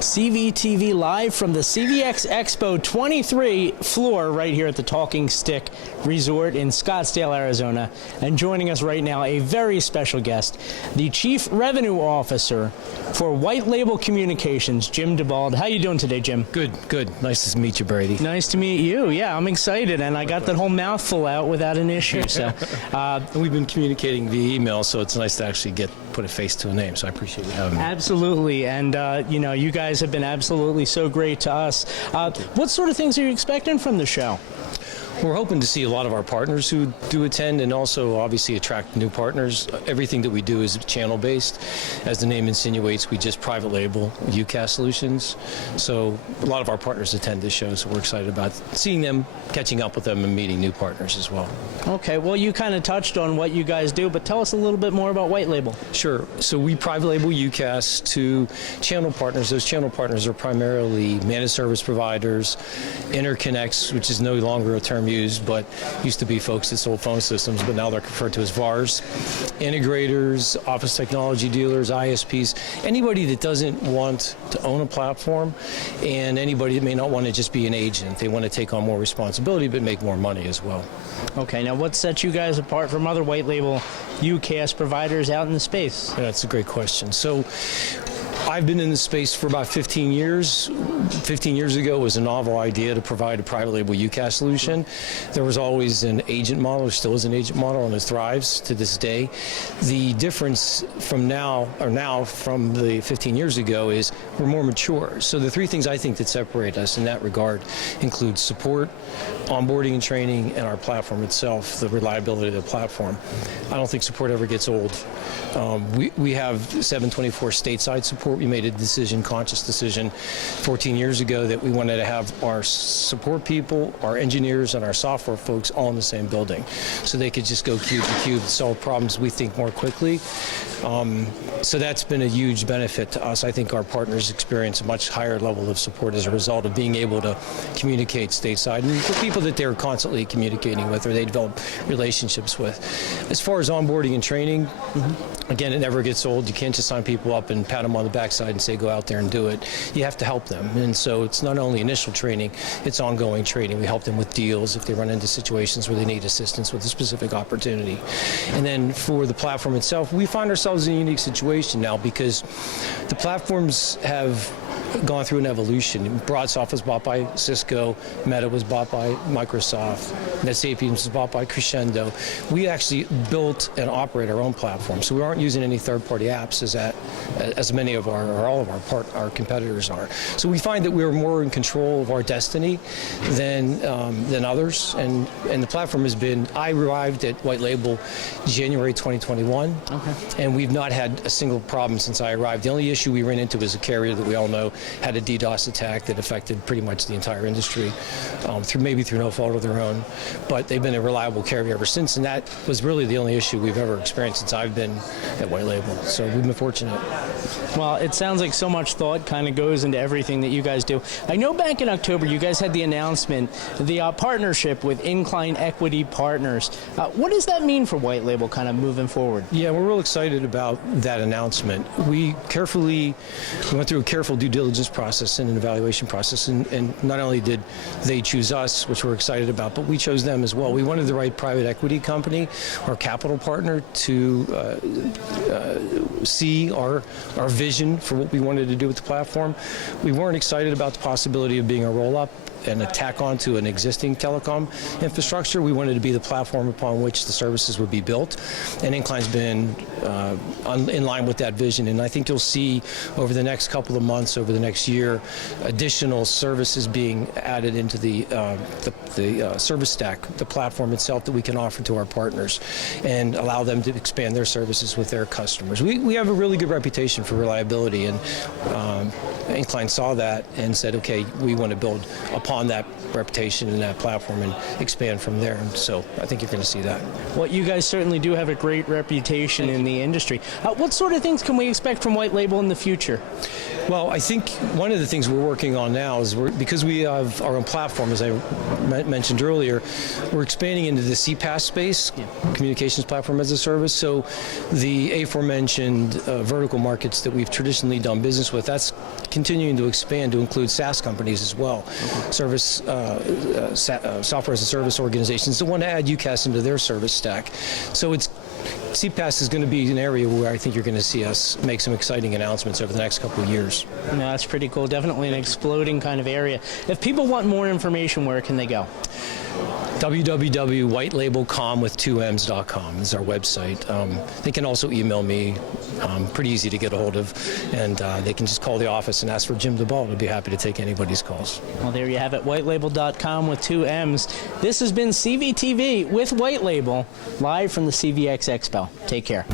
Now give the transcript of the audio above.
CVTV live from the CVX Expo 23 floor right here at the Talking Stick Resort in Scottsdale, Arizona. And joining us right now, a very special guest, the Chief Revenue Officer for White Label Communications, Jim DeBald. How you doing today, Jim? Good, good. Nice to meet you, Brady. Nice to meet you. Yeah, I'm excited, and I got that whole mouthful out without an issue. So, we've been communicating via email, so it's nice to actually put a face to a name. So I appreciate you having me. Absolutely, and you guys have been absolutely so great to us. What sort of things are you expecting from the show? We're hoping to see a lot of our partners who do attend, and also obviously attract new partners. Everything that we do is channel-based. As the name insinuates, we just private label UCaaS solutions. So a lot of our partners attend this show, so we're excited about seeing them, catching up with them, and meeting new partners as well. Okay, well, you kind of touched on what you guys do, but tell us a little bit more about White Label. Sure. So we private label UCaaS to channel partners. Those channel partners are primarily managed service providers, interconnects, which is no longer a term used, but used to be folks that sold phone systems, but now they're referred to as VARs, integrators, office technology dealers, ISPs, anybody that doesn't want to own a platform, and anybody that may not want to just be an agent. They want to take on more responsibility but make more money as well. Okay, now what sets you guys apart from other white label UCaaS providers out in the space? Yeah, that's a great question. So I've been in the space for about 15 years. 15 years ago, it was a novel idea to provide a private label UCaaS solution. There was always an agent model, there still is an agent model, and it thrives to this day. The difference from now from the 15 years ago is we're more mature. So the three things I think that separate us in that regard include support, onboarding and training, and our platform itself, the reliability of the platform. I don't think support ever gets old. We have 724 stateside support. We made a conscious decision 14 years ago that we wanted to have our support people, our engineers, and our software folks all in the same building, so they could just go cube to cube and solve problems, we think, more quickly. So that's been a huge benefit to us. I think our partners experience a much higher level of support as a result of being able to communicate stateside, and the people that they're constantly communicating with or they develop relationships with. As far as onboarding and training, again, it never gets old. You can't just sign people up and pat them on the backside and say, go out there and do it. You have to help them. And so it's not only initial training, it's ongoing training. We help them with deals if they run into situations where they need assistance with a specific opportunity. And then for the platform itself, we find ourselves in a unique situation now because the platforms have gone through an evolution. BroadSoft was bought by Cisco, Meta was bought by Microsoft, NetSapiens was bought by Crescendo. We actually built and operate our own platform, so we aren't using any third-party apps as many of all of our competitors are. So we find that we're more in control of our destiny than others, and the platform has been. I arrived at White Label January 2021, and we've not had a single problem since I arrived. The only issue we ran into was a carrier that we all know had a DDoS attack that affected pretty much the entire industry, maybe through no fault of their own. But they've been a reliable carrier ever since, and that was really the only issue we've ever experienced since I've been at White Label. So we've been fortunate. Well, it sounds like so much thought kind of goes into everything that you guys do. I know back in October you guys had the announcement, the partnership with Incline Equity Partners. What does that mean for White Label kind of moving forward? Yeah, we're real excited about that announcement. We went through a careful due diligence process and an evaluation process, and not only did they choose us, which we're excited about, but we chose them as well. We wanted the right private equity company or capital partner to see our vision for what we wanted to do with the platform. We weren't excited about the possibility of being a roll-up and a tack onto an existing telecom infrastructure. We wanted to be the platform upon which the services would be built, and Incline's been in line with that vision. And I think you'll see over the next couple of months, over the next year, additional services being added into the service stack, the platform itself, that we can offer to our partners and allow them to expand their services with their customers. We have a really good reputation for reliability, and Incline saw that and said, okay, we want to build upon upon that reputation and that platform and expand from there. And so I think you're going to see that. Well, you guys certainly do have a great reputation in the industry. What sort of things can we expect from White Label in the future? Well, I think one of the things we're working on now is because we have our own platform, as I mentioned earlier, we're expanding into the CPaaS space, Communications Platform as a Service. So the aforementioned vertical markets that we've traditionally done business with, that's continuing to expand to include SaaS companies as well, software as a service organizations that want to add UCaaS into their service stack. So CPaaS is going to be an area where I think you're going to see us make some exciting announcements over the next couple of years. No, that's pretty cool. Definitely an exploding kind of area. If people want more information, where can they go? www.whitelabelcom.com is our website. They can also email me. Pretty easy to get a hold of. And they can just call the office and ask for Jim DeBald. I'd be happy to take anybody's calls. Well, there you have it, whitelabel.com with 2 M's. This has been CVTV with White Label, live from the CVX Expo. Take care.